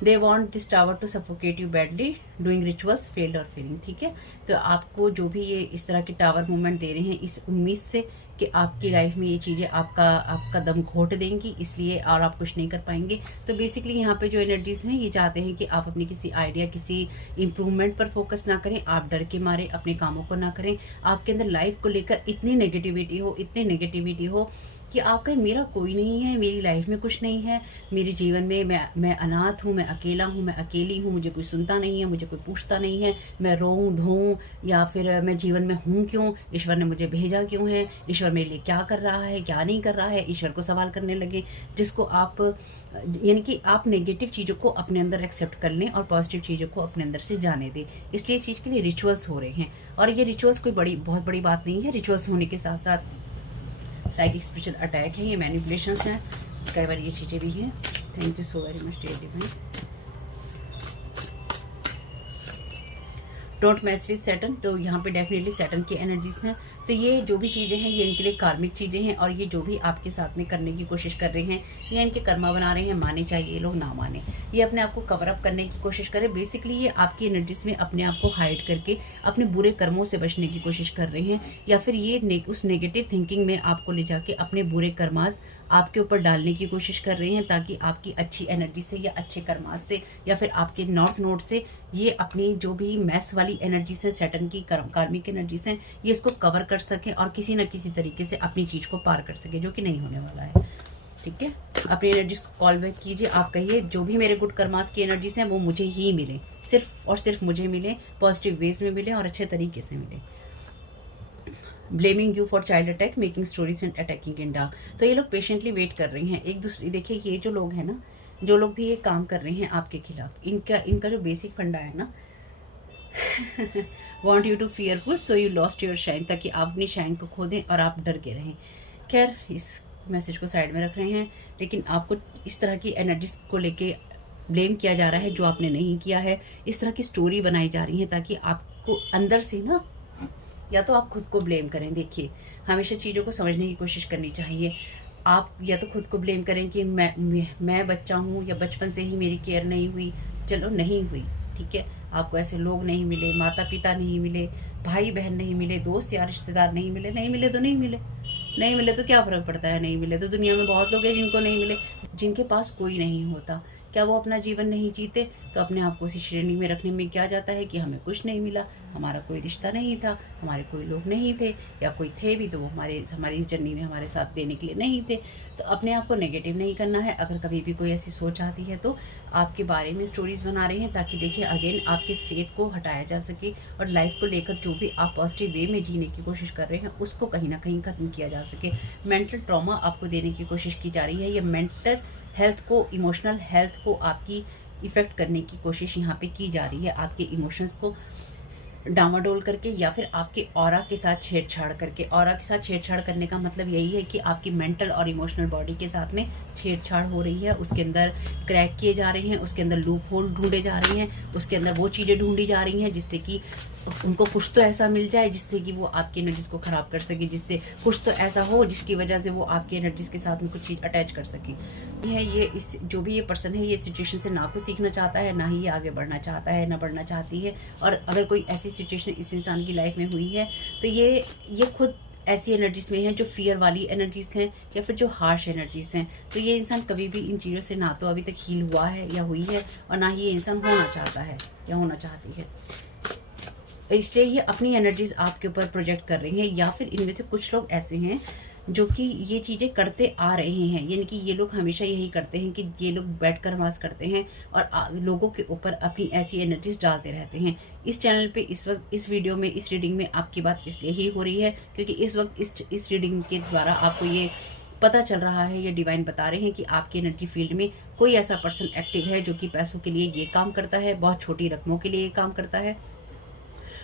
They want this tower to suffocate you badly, doing rituals failed और फेलिंग, ठीक है। तो आपको जो भी ये इस तरह के टावर मूवमेंट दे रहे हैं, इस उम्मीद से कि आपकी लाइफ में ये चीज़ें आपका दम घोट देंगी, इसलिए और आप कुछ नहीं कर पाएंगे। तो बेसिकली यहाँ पे जो एनर्जीज हैं ये चाहते हैं कि आप अपनी किसी आइडिया, किसी इम्प्रूवमेंट पर फोकस ना करें, आप डर के मारे अपने कामों को ना करें। आपके अंदर लाइफ को लेकर इतनी नेगेटिविटी हो कि आपका मेरा कोई नहीं है, मेरी लाइफ में कुछ नहीं है, मेरे जीवन में मैं अनाथ हूँ, मैं अकेला हूँ, मैं अकेली हूँ, मुझे कोई सुनता नहीं है, मुझे कोई पूछता नहीं है, मैं रोऊँ धोऊँ, या फिर मैं जीवन में हूँ क्यों, ईश्वर ने मुझे भेजा क्यों है, ईश्वर मेरे लिए क्या कर रहा है, क्या नहीं कर रहा है, ईश्वर को सवाल करने लगे। जिसको आप, यानी कि आप नेगेटिव चीज़ों को अपने अंदर एक्सेप्ट कर लें और पॉजिटिव चीज़ों को अपने अंदर से जाने दें। इसलिए इस चीज़ के लिए रिचुअल्स हो रहे हैं, और ये रिचुअल्स कोई बहुत बड़ी बात नहीं है। रिचुअल्स होने के साथ साथ साइकिक स्पिरिचुअल अटैक है, ये मैनिपुलेशंस हैं, कई बार ये चीज़ें भी हैं। Thank you so very much dear divine. Don't mess with Saturn, तो यहाँ पे डेफिनेटली सैटर्न की एनर्जीज हैं। तो ये जो भी चीज़ें हैं ये इनके लिए कार्मिक चीज़ें हैं, और ये जो भी आपके साथ में करने की कोशिश कर रहे हैं, या इनके कर्मा बना रहे हैं, माने चाहिए ये लोग ना माने, ये अपने आप को कवर अप करने की कोशिश करें। बेसिकली ये आपकी एनर्जीज में अपने आप को हाइड करके अपने बुरे कर्मों से बचने की कोशिश कर रहे हैं, या फिर ये उस नेगेटिव थिंकिंग में आपको ले जाके अपने बुरे कर्मास आपके ऊपर डालने की कोशिश कर रहे हैं, ताकि आपकी अच्छी एनर्जी से या अच्छे कर्मास से या फिर आपके नॉर्थ नोड से ये अपनी जो भी मैस वाली एनर्जीज हैं, सैटर्न की कार्मिक एनर्जीज हैं, ये इसको कवर कर सकें और किसी न किसी तरीके से अपनी चीज़ को पार कर सके, जो कि नहीं होने वाला है। ठीक है, अपनी एनर्जीज को कॉल बैक कीजिए। आप कहिए जो भी मेरे गुड कर्मास की एनर्जीज हैं वो मुझे ही मिले, सिर्फ और सिर्फ मुझे मिले, पॉजिटिव वेज में मिले और अच्छे तरीके से मिले। Blaming you for child attack, making stories and attacking in dark. तो ये लोग पेशेंटली वेट कर रहे हैं एक दूसरे। देखिए ये जो लोग हैं ना, जो लोग भी ये काम कर रहे हैं आपके खिलाफ, इनका जो बेसिक फंडा है ना want you to fearful so you lost your shine, ताकि आप अपनी शाइन को खो दें और आप डर के रहें। खैर इस मैसेज को साइड में रख रहे हैं, लेकिन आपको इस तरह की एनर्जीज को लेके ब्लेम किया जा रहा है जो आपने नहीं किया है। इस तरह की स्टोरी बनाई जा रही है ताकि आपको अंदर से ना, या तो आप खुद को ब्लेम करें। देखिए हमेशा चीज़ों को समझने की कोशिश करनी चाहिए। आप या तो खुद को ब्लेम करें कि मैं बच्चा हूँ या बचपन से ही मेरी केयर नहीं हुई। चलो नहीं हुई, ठीक है, आपको ऐसे लोग नहीं मिले, माता पिता नहीं मिले, भाई बहन नहीं मिले, दोस्त या रिश्तेदार नहीं मिले, नहीं मिले तो नहीं मिले, नहीं मिले तो क्या फ़र्क पड़ता है, नहीं मिले तो दुनिया में बहुत लोग हैं जिनको नहीं मिले। जिनके पास कोई नहीं होता, क्या वो अपना जीवन नहीं जीते? तो अपने आप को उसी श्रेणी में रखने में क्या जाता है कि हमें कुछ नहीं मिला, हमारा कोई रिश्ता नहीं था, हमारे कोई लोग नहीं थे, या कोई थे भी तो वो हमारी इस जर्नी में हमारे साथ देने के लिए नहीं थे। तो अपने आप को नेगेटिव नहीं करना है। अगर कभी भी कोई ऐसी सोच आती है तो आपके बारे में स्टोरीज़ बना रहे हैं ताकि देखिए अगेन आपके फेथ को हटाया जा सके और लाइफ को लेकर जो भी आप पॉजिटिव वे में जीने की कोशिश कर रहे हैं उसको कहीं ना कहीं ख़त्म किया जा सके। मेंटल ट्रॉमा आपको देने की कोशिश की जा रही है। ये मेंटल हेल्थ को, इमोशनल हेल्थ को आपकी इफ़ेक्ट करने की कोशिश यहाँ पे की जा रही है, आपके इमोशंस को डामाडोल करके या फिर आपके ऑरा के साथ छेड़छाड़ करके। ऑरा के साथ छेड़छाड़ करने का मतलब यही है कि आपकी मेंटल और इमोशनल बॉडी के साथ में छेड़छाड़ हो रही है, उसके अंदर क्रैक किए जा रहे हैं, उसके अंदर लूप होल ढूंढे जा रहे हैं, उसके अंदर वो चीज़ें ढूंढी जा रही हैं जिससे कि उनको कुछ तो ऐसा मिल जाए जिससे कि वो आपकी एनर्जीज को ख़राब कर सके, जिससे कुछ तो ऐसा हो जिसकी वजह से वो आपकी एनर्जीज के साथ में कुछ चीज़ अटैच कर सके। ये इस जो भी ये पर्सन है ये सिचुएशन से ना कुछ सीखना चाहता है, ना ही ये आगे बढ़ना चाहता है, ना बढ़ना चाहती है। और अगर कोई ऐसी सिचुएशन इस इंसान की लाइफ में हुई है तो ये खुद ऐसी एनर्जीज में है जो फियर वाली एनर्जीज हैं या फिर जो हार्श एनर्जीज हैं। तो ये इंसान कभी भी इन चीज़ों से ना तो अभी तक हील हुआ है या हुई है, और ना ही ये इंसान होना चाहता है या होना चाहती है। इसलिए ये अपनी एनर्जीज आपके ऊपर प्रोजेक्ट कर रही हैं, या फिर इनमें से कुछ लोग ऐसे हैं जो कि ये चीज़ें करते आ रहे हैं। यानी कि ये लोग हमेशा यही करते हैं कि ये लोग बैठकर वास करते हैं और लोगों के ऊपर अपनी ऐसी एनर्जीज डालते रहते हैं। इस चैनल पे इस वक्त इस वीडियो में इस रीडिंग में आपकी बात इसलिए ही हो रही है क्योंकि इस वक्त इस रीडिंग के द्वारा आपको ये पता चल रहा है, ये डिवाइन बता रहे हैं कि आपके एनर्जी फील्ड में कोई ऐसा पर्सन एक्टिव है जो कि पैसों के लिए ये काम करता है, बहुत छोटी रकमों के लिए ये काम करता है,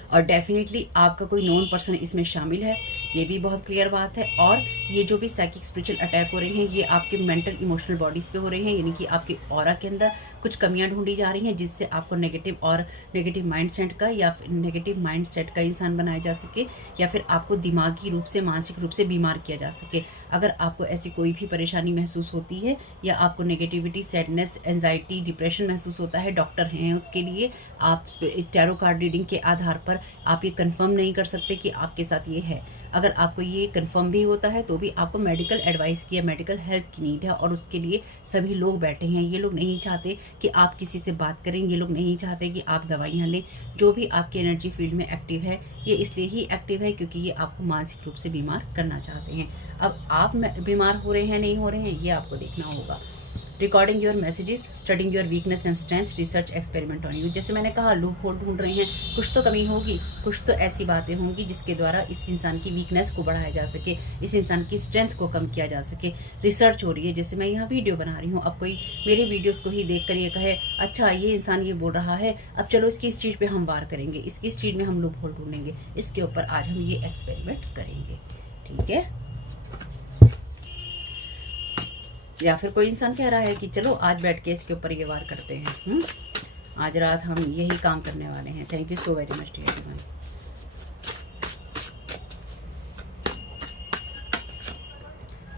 और डेफिनेटली आपका कोई नॉन पर्सन इसमें शामिल है, ये भी बहुत क्लियर बात है। और ये जो भी साइकिक स्पिरिचुअल अटैक हो रहे हैं ये आपके मेंटल इमोशनल बॉडीज़ पे हो रहे हैं, यानी कि आपके ऑरा के अंदर कुछ कमियां ढूंढी जा रही हैं जिससे आपको नेगेटिव माइंडसेट का या फिर नेगेटिव माइंडसेट का इंसान बनाया जा सके, या फिर आपको दिमागी रूप से, मानसिक रूप से बीमार किया जा सके। अगर आपको ऐसी कोई भी परेशानी महसूस होती है या आपको नेगेटिविटी, सैडनेस, एंजाइटी, डिप्रेशन महसूस होता है, डॉक्टर हैं उसके लिए। आप टैरो कार्ड रीडिंग के आधार पर आप ये कंफर्म नहीं कर सकते कि आपके साथ ये है। अगर आपको ये कंफर्म भी होता है तो भी आपको मेडिकल एडवाइस की या मेडिकल हेल्प की नीड है, और उसके लिए सभी लोग बैठे हैं। ये लोग नहीं चाहते कि आप किसी से बात करें, ये लोग नहीं चाहते कि आप दवाइयाँ लें। जो भी आपकी एनर्जी फील्ड में एक्टिव है ये इसलिए ही एक्टिव है क्योंकि ये आपको मानसिक रूप से बीमार करना चाहते हैं। अब आप बीमार हो रहे हैं नहीं हो रहे हैं ये आपको देखना होगा। Recording your messages, studying your weakness and strength, research experiment on you. जैसे मैंने कहा लूप होल ढूंढ रहे हैं, कुछ तो कमी होगी, कुछ तो ऐसी बातें होंगी जिसके द्वारा इस इंसान की वीकनेस को बढ़ाया जा सके, इस इंसान की स्ट्रेंथ को कम किया जा सके। रिसर्च हो रही है, जैसे मैं यहाँ वीडियो बना रही हूँ, अब कोई मेरे वीडियोस को ही देख कर ये कहे अच्छा ये इंसान ये बोल रहा है, अब चलो इसकी इस चीज़ पर हम वार करेंगे, इसकी इस चीज़ में हम लूप होल ढूंढेंगे, इसके ऊपर आज हम ये एक्सपेरिमेंट करेंगे, ठीक है। या फिर कोई इंसान कह रहा है कि चलो आज बैठ के इसके ऊपर ये वार करते हैं, आज रात हम यही काम करने वाले हैं। Thank you so very much dear everyone.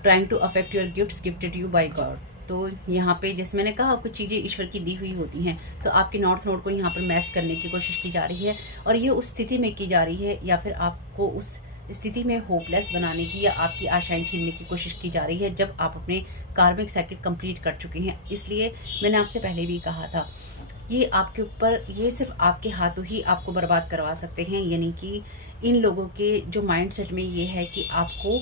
Trying to affect your gifts gifted you by god. तो यहाँ पे जैसे मैंने कहा कुछ चीज़ें ईश्वर की दी हुई होती हैं, तो आपके नॉर्थ नोड को यहाँ पर मैस करने की कोशिश की जा रही है और ये उस स्थिति में की जा रही है या फिर आपको उस स्थिति में होपलेस बनाने की या आपकी आशाएं छीनने की कोशिश की जा रही है जब आप अपने कार्मिक साइकिल कंप्लीट कर चुके हैं। इसलिए मैंने आपसे पहले भी कहा था, ये आपके ऊपर, ये सिर्फ आपके हाथों ही आपको बर्बाद करवा सकते हैं। यानी कि इन लोगों के जो माइंडसेट में ये है कि आपको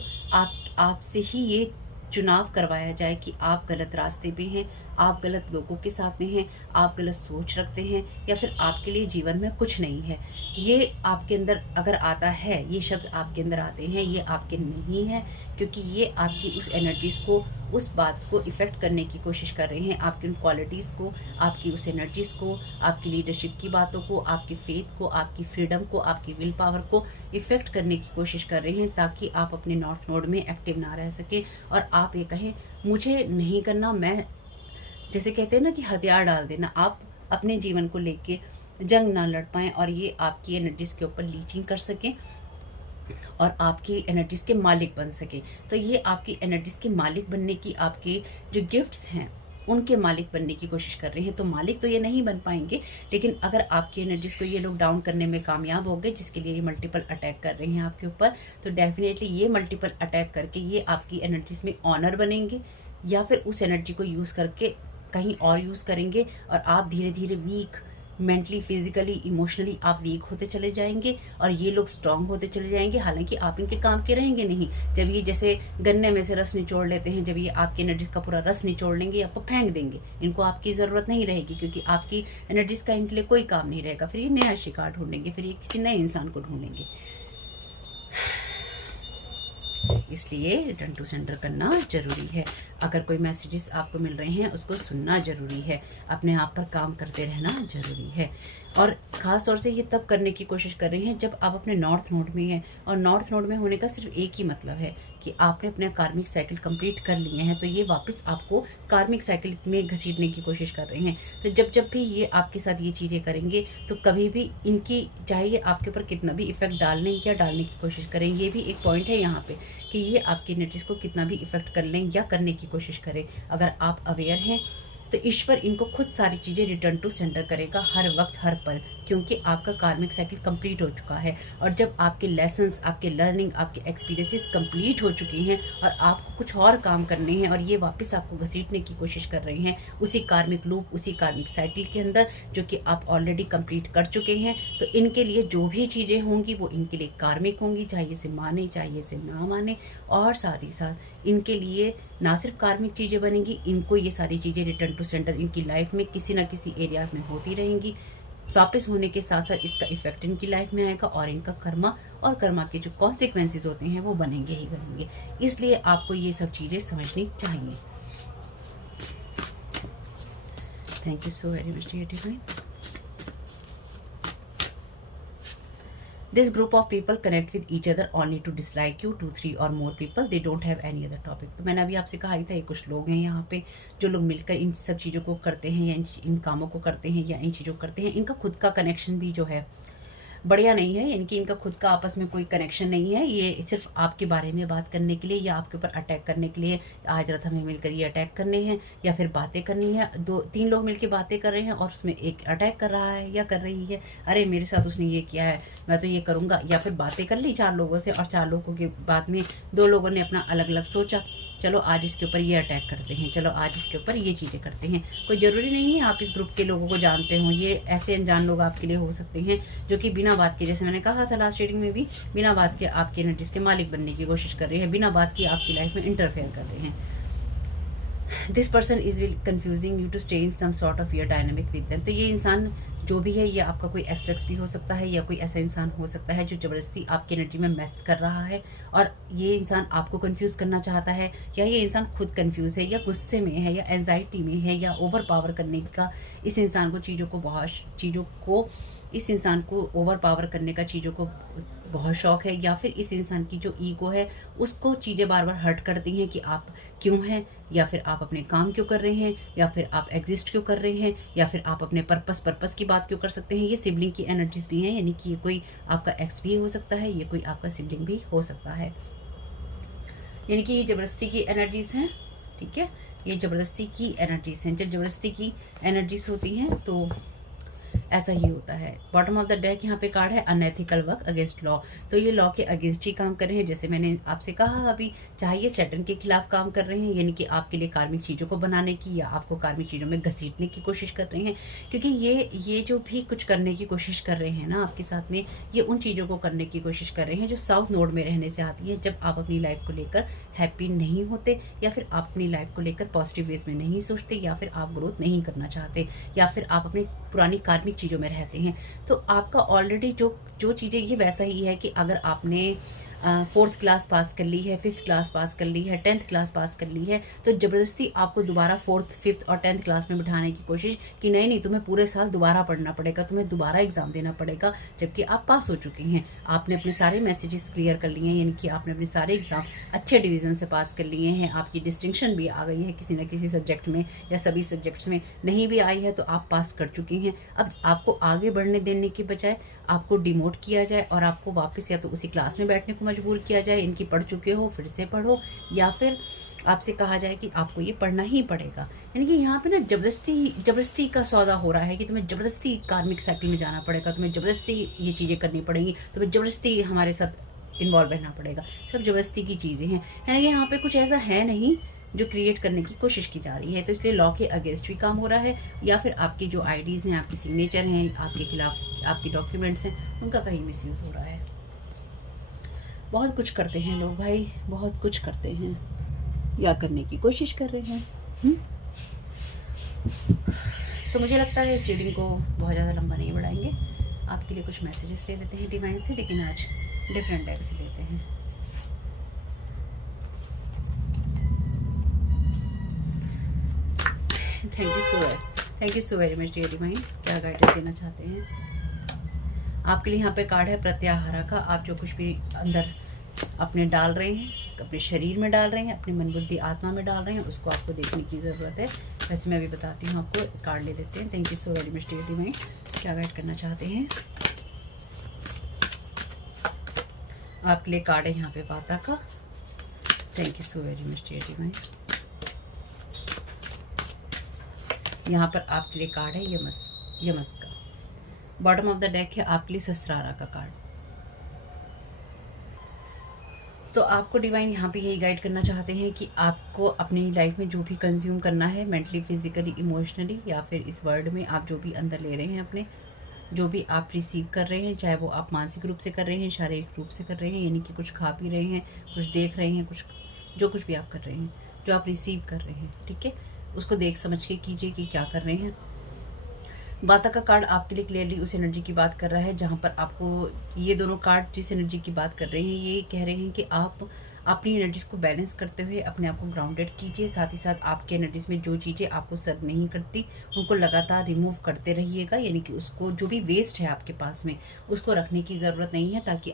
आपसे ही ये चुनाव करवाया जाए कि आप गलत रास्ते पे हैं, आप गलत लोगों के साथ में हैं, आप गलत सोच रखते हैं या फिर आपके लिए जीवन में कुछ नहीं है। ये आपके अंदर अगर आता है, ये शब्द आपके अंदर आते हैं, ये आपके नहीं है, क्योंकि ये आपकी उस एनर्जीज़ को, उस बात को इफ़ेक्ट करने की कोशिश कर रहे हैं, आपकी उन क्वालिटीज़ को, आपकी उस एनर्जीज़ को, आपकी लीडरशिप की बातों को, आपकी फेथ को, आपकी फ्रीडम को, आपकी विल पावर को इफ़ेक्ट करने की कोशिश कर रहे हैं, ताकि आप अपने नॉर्थ नोड में एक्टिव ना रह सकें और आप ये कहें मुझे नहीं करना, मैं, जैसे कहते हैं ना कि हथियार डाल देना, आप अपने जीवन को लेके जंग ना लड़ पाएँ और ये आपकी एनर्जीज़ के ऊपर लीचिंग कर सकें और आपकी एनर्जीज़ के मालिक बन सकें। तो ये आपकी एनर्जीज़ के मालिक बनने की, आपके जो गिफ्ट्स हैं उनके मालिक बनने की कोशिश कर रहे हैं। तो मालिक तो ये नहीं बन पाएंगे, लेकिन अगर आपकी एनर्जीज़ को ये लोग डाउन करने में कामयाब हो गए, जिसके लिए ये मल्टीपल अटैक कर रहे हैं आपके ऊपर, तो डेफिनेटली ये मल्टीपल अटैक करके ये आपकी एनर्जीज़ में ऑनर बनेंगे या फिर उस एनर्जी को यूज़ करके कहीं और यूज़ करेंगे और आप धीरे धीरे वीक, मेंटली, फिजिकली, इमोशनली आप वीक होते चले जाएंगे और ये लोग स्ट्रांग होते चले जाएंगे। हालांकि आप इनके काम के रहेंगे नहीं। जब ये जैसे गन्ने में से रस निचोड़ लेते हैं, जब ये आपकी एनर्जीज का पूरा रस निचोड़ लेंगे, आपको फेंक देंगे, इनको आपकी ज़रूरत नहीं रहेगी, क्योंकि आपकी एनर्जीज का इनके लिए कोई काम नहीं रहेगा। फिर ये नया शिकार ढूंढेंगे, फिर ये किसी नए इंसान को ढूंढेंगे। इसलिए रिटर्न टू सेंडर करना जरूरी है। अगर कोई मैसेजेस आपको मिल रहे हैं उसको सुनना जरूरी है, अपने आप पर काम करते रहना जरूरी है। और ख़ास तौर से ये तब करने की कोशिश कर रहे हैं जब आप अपने नॉर्थ नोड में हैं, और नॉर्थ नोड में होने का सिर्फ एक ही मतलब है कि आपने अपने कार्मिक साइकिल कंप्लीट कर लिए हैं, तो ये वापस आपको कार्मिक साइकिल में घसीटने की कोशिश कर रहे हैं। तो जब भी ये आपके साथ ये चीज़ें करेंगे, तो कभी भी इनकी, चाहे ये आपके ऊपर कितना भी इफेक्ट डालने की कोशिश करें, ये भी एक पॉइंट है यहाँ पे कि ये आपकी एनर्जीज़ को कितना भी इफेक्ट कर लें या करने की कोशिश करें, अगर आप अवेयर हैं तो ईश्वर इनको खुद सारी चीज़ें रिटर्न टू सेंडर करेगा हर वक्त, हर पल, क्योंकि आपका कार्मिक साइकिल कंप्लीट हो चुका है। और जब आपके लेसन्स, आपके लर्निंग, आपके एक्सपीरियंसेस कंप्लीट हो चुकी हैं और आपको कुछ और काम करने हैं और ये वापस आपको घसीटने की कोशिश कर रहे हैं उसी कार्मिक लूप, उसी कार्मिक साइकिल के अंदर, जो कि आप ऑलरेडी कंप्लीट कर चुके हैं, तो इनके लिए जो भी चीज़ें होंगी वो इनके लिए कार्मिक होंगी, चाहे इसे माने चाहे इसे ना माने। और साथ ही साथ इनके लिए ना सिर्फ कार्मिक चीज़ें बनेंगी, इनको ये सारी चीज़ें रिटर्न टू सेंडर इनकी लाइफ में किसी ना किसी एरियाज़ में होती रहेंगी। वापस होने के साथ साथ इसका इफेक्ट इनकी लाइफ में आएगा और इनका कर्मा, और कर्मा के जो कॉन्सिक्वेंसेस होते हैं वो बनेंगे ही बनेंगे। इसलिए आपको ये सब चीज़ें समझनी चाहिए। Thank you so very much dear divine. This group of people connect with each other only to dislike you, 2, 3 or more people. They don't have any other topic. तो मैंने अभी आपसे कहा ही था, ये कुछ लोग हैं यहाँ पे जो लोग मिलकर इन सब चीज़ों को करते हैं या इन कामों को करते हैं या इन चीज़ों को करते हैं, इनका खुद का कनेक्शन भी जो है बढ़िया नहीं है। यानी कि इनका खुद का आपस में कोई कनेक्शन नहीं है। ये सिर्फ आपके बारे में बात करने के लिए या आपके ऊपर अटैक करने के लिए, आज रात हमें मिलकर ये अटैक करने हैं या फिर बातें करनी है। 2-3 लोग मिलकर बातें कर रहे हैं और उसमें एक अटैक कर रहा है या कर रही है, अरे मेरे साथ उसने ये किया है, मैं तो ये करूँगा। या फिर बातें कर ली 4 लोगों से और 4 लोगों के बाद में 2 लोगों ने अपना अलग अलग सोचा, चलो आज इसके ऊपर ये अटैक करते हैं, चलो आज इसके ऊपर ये चीज़ें करते हैं। कोई ज़रूरी नहीं है आप इस ग्रुप के लोगों को जानते हो, ये ऐसे अनजान लोग आपके लिए हो सकते हैं जो कि बिना बात के, जैसे मैंने कहा था लास्ट रीडिंग में भी, बिना बात के आपकी एनर्जीज के मालिक बनने की कोशिश कर रहे हैं, बिना बात के आपकी लाइफ में इंटरफेयर कर रहे हैं। This person is will confusing you to stay in some sort of your dynamic with them. तो ये इंसान जो भी है, ये आपका कोई एक्स भी हो सकता है या कोई ऐसा इंसान हो सकता है जो ज़बरदस्ती आपकी एनर्जी में मैस कर रहा है और ये इंसान आपको कंफ्यूज करना चाहता है, या ये इंसान खुद कंफ्यूज है या गुस्से में है या एंजाइटी में है या ओवर पावर करने का इस इंसान को इस इंसान को ओवर पावर करने का चीज़ों को बहुत शौक है, या फिर इस इंसान की जो ईगो है उसको चीज़ें बार बार हर्ट करती हैं कि आप क्यों हैं, या फिर आप अपने काम क्यों कर रहे हैं, या फिर आप एग्जिस्ट क्यों कर रहे हैं, या फिर आप अपने पर्पस की बात क्यों कर सकते हैं। ये सिबलिंग की एनर्जीज भी हैं, यानी कि ये कोई आपका एक्स भी हो सकता है, ये कोई आपका सिबलिंग भी हो सकता है, यानी कि ये ज़बरदस्ती की एनर्जीज हैं। ठीक है, ये ज़बरदस्ती की एनर्जीज हैं। जब ज़बरदस्ती की एनर्जीज होती हैं तो ऐसा ही होता है। बॉटम ऑफ द डेक यहाँ पे कार्ड है अनएथिकल वर्क अगेंस्ट लॉ। तो ये लॉ के अगेंस्ट ही काम कर रहे हैं। जैसे मैंने आपसे कहा अभी, चाहे ये सैटर्न के खिलाफ काम कर रहे हैं, यानी कि आपके लिए कार्मिक चीज़ों को बनाने की या आपको कार्मिक चीज़ों में घसीटने की कोशिश कर रहे हैं। क्योंकि ये जो भी कुछ करने की कोशिश कर रहे हैं ना आपके साथ में, ये उन चीज़ों को करने की कोशिश कर रहे हैं जो साउथ नोड में रहने से आती है। जब आप अपनी लाइफ को लेकर हैप्पी नहीं होते, या फिर आप अपनी लाइफ को लेकर पॉजिटिव वेज में नहीं सोचते, या फिर आप ग्रोथ नहीं करना चाहते, या फिर आप अपनी पुरानी कार्मिक चीज़ों में रहते हैं, तो आपका ऑलरेडी जो चीज़ें, ये वैसा ही है कि अगर आपने 4th क्लास पास कर ली है, 5th क्लास पास कर ली है, 10th क्लास पास कर ली है, तो ज़बरदस्ती आपको दोबारा 4th, 5th और 10th क्लास में बिठाने की कोशिश कि नहीं तुम्हें पूरे साल दोबारा पढ़ना पड़ेगा, तुम्हें दोबारा एग्जाम देना पड़ेगा, जबकि आप पास हो चुके हैं। आपने अपने सारे मैसेजेस क्लियर कर लिए हैं, यानी कि आपने अपने सारे एग्जाम अच्छे डिवीज़न से पास कर लिए हैं। आपकी डिस्टिंक्शन भी आ गई है किसी न किसी सब्जेक्ट में, या सभी सब्जेक्ट्स में नहीं भी आई है तो आप पास कर चुके हैं। अब आपको आगे बढ़ने देने के बजाय आपको डिमोट किया जाए और आपको वापस या तो उसी क्लास में बैठने को मजबूर किया जाए, इनकी पढ़ चुके हो फिर से पढ़ो, या फिर आपसे कहा जाए कि आपको ये पढ़ना ही पड़ेगा। यानी कि यहाँ पे ना जबरदस्ती का सौदा हो रहा है कि तुम्हें ज़बरदस्ती कार्मिक साइकिल में जाना पड़ेगा, तुम्हें ज़बरदस्ती ये चीज़ें करनी पड़ेंगी, तुम्हें ज़बरदस्ती हमारे साथ इन्वॉल्व रहना पड़ेगा। सब ज़बरदस्ती की चीज़ें हैं। यानी कि यहाँ पे कुछ ऐसा है नहीं जो क्रिएट करने की कोशिश की जा रही है। तो इसलिए लॉ के अगेंस्ट भी काम हो रहा है, या फिर आपकी जो आईडीज़ हैं, आपके सिग्नेचर हैं, आपके खिलाफ आपके डॉक्यूमेंट्स हैं, उनका कहीं मिसयूज़ हो रहा है। बहुत कुछ करते हैं लोग भाई, बहुत कुछ करते हैं या करने की कोशिश कर रहे हैं। तो मुझे लगता है इस रीडिंग को बहुत ज़्यादा लंबा नहीं बढ़ाएंगे। आपके लिए कुछ मैसेजेस ले लेते हैं डिवाइन से, लेकिन आज डिफरेंट डेक से लेते हैं। Thank you so very much dear divine. क्या गाइडेंस देना चाहते हैं आपके लिए? यहाँ पे कार्ड है प्रत्याहारा का। आप जो कुछ भी अंदर अपने डाल रहे हैं, अपने शरीर में डाल रहे हैं, अपनी मन बुद्धि आत्मा में डाल रहे हैं, उसको आपको देखने की ज़रूरत है। वैसे मैं अभी बताती हूँ आपको, कार्ड ले लेते हैं। Thank you so very much dear divine. क्या गाइड करना चाहते हैं आपके लिए? कार्ड है यहाँ पे वाता का। Thank you so very much dear divine. यहाँ पर आपके लिए कार्ड है यमस का। बॉटम ऑफ द डेक है आपके लिए ससरारा का कार्ड। तो आपको डिवाइन यहाँ पे यही गाइड करना चाहते हैं कि आपको अपनी लाइफ में जो भी कंज्यूम करना है, मेंटली, फिजिकली, इमोशनली, या फिर इस वर्ल्ड में आप जो भी अंदर ले रहे हैं, अपने जो भी आप रिसीव कर रहे हैं, चाहे वो आप मानसिक रूप से कर रहे हैं, शारीरिक रूप से कर रहे हैं, यानी कि कुछ खा पी रहे हैं, कुछ देख रहे हैं, जो कुछ भी आप कर रहे हैं, जो आप रिसीव कर रहे हैं, ठीक है, उसको देख समझ के कीजिए कि क्या कर रहे हैं। बाता का कार्ड आपके लिए क्लियरली उस एनर्जी की बात कर रहा है जहाँ पर आपको ये दोनों कार्ड जिस एनर्जी की बात कर रहे हैं, ये कह रहे हैं कि आप अपनी एनर्जीज को बैलेंस करते हुए अपने आप को ग्राउंडेड कीजिए। साथ ही साथ आपके एनर्जीज में जो चीज़ें आपको सर्व नहीं करती उनको लगातार रिमूव करते रहिएगा, यानी कि उसको जो भी वेस्ट है आपके पास में उसको रखने की ज़रूरत नहीं है, ताकि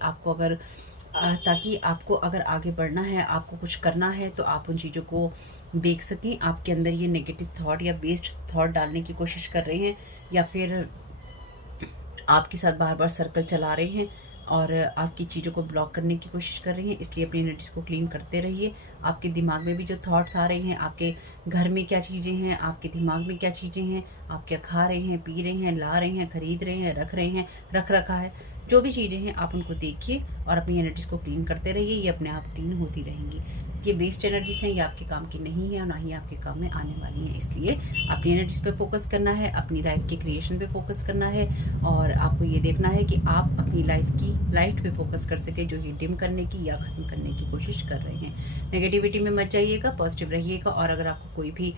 आपको अगर आगे बढ़ना है, आपको कुछ करना है, तो आप उन चीज़ों को देख सकें। आपके अंदर ये नेगेटिव थॉट या वेस्ट थॉट डालने की कोशिश कर रहे हैं, या फिर आपके साथ बार बार सर्कल चला रहे हैं और आपकी चीज़ों को ब्लॉक करने की कोशिश कर रही हैं। इसलिए अपनी एनर्जीज को क्लीन करते रहिए। आपके दिमाग में भी जो थॉट्स आ रहे हैं, आपके घर में क्या चीज़ें हैं, आपके दिमाग में क्या चीज़ें हैं, आप क्या खा रहे हैं, पी रहे हैं, ला रहे हैं, खरीद रहे हैं, रख रहे हैं, रख रखा है, जो भी चीज़ें हैं आप उनको देखिए और अपनी एनर्जीज को क्लीन करते रहिए। ये अपने आप क्लीन होती रहेंगी। ये वेस्ट एनर्जीज हैं, ये आपके काम की नहीं है और ना ही आपके काम में आने वाली हैं। इसलिए अपनी एनर्जीज पे फोकस करना है, अपनी लाइफ के क्रिएशन पे फोकस करना है, और आपको ये देखना है कि आप अपनी लाइफ की लाइट पे फोकस कर सके, जो ये डिम करने की या ख़त्म करने की कोशिश कर रहे हैं। नेगेटिविटी में मत जाइएगा, पॉजिटिव रहिएगा। और अगर आपको कोई भी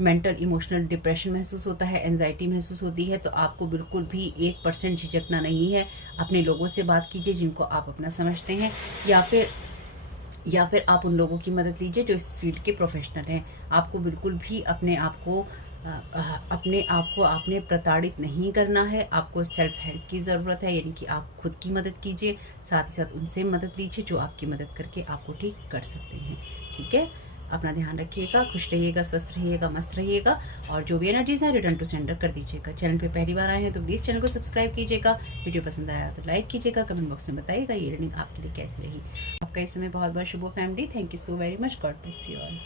मेंटल इमोशनल डिप्रेशन महसूस होता है, एंजाइटी महसूस होती है, तो आपको बिल्कुल भी 1% झिझकना नहीं है। अपने लोगों से बात कीजिए जिनको आप अपना समझते हैं, या फिर आप उन लोगों की मदद लीजिए जो इस फील्ड के प्रोफेशनल हैं। आपको बिल्कुल भी अपने आप को आपने प्रताड़ित नहीं करना है। आपको सेल्फ हेल्प की ज़रूरत है, यानी कि आप खुद की मदद कीजिए, साथ ही साथ उनसे मदद लीजिए जो आपकी मदद करके आपको ठीक कर सकते हैं। ठीक है, अपना ध्यान रखिएगा, खुश रहिएगा, स्वस्थ रहिएगा, मस्त रहिएगा, और जो भी एनर्जीज़ हैं रिटर्न टू सेंडर कर दीजिएगा। चैनल पे पहली बार आए हैं तो प्लीज़ चैनल को सब्सक्राइब कीजिएगा। वीडियो पसंद आया तो लाइक कीजिएगा, कमेंट बॉक्स में बताइएगा ये रीडिंग आपके लिए कैसी रही। आपका इस समय बहुत बहुत शुभ हो family. Thank you so very much. God bless you all.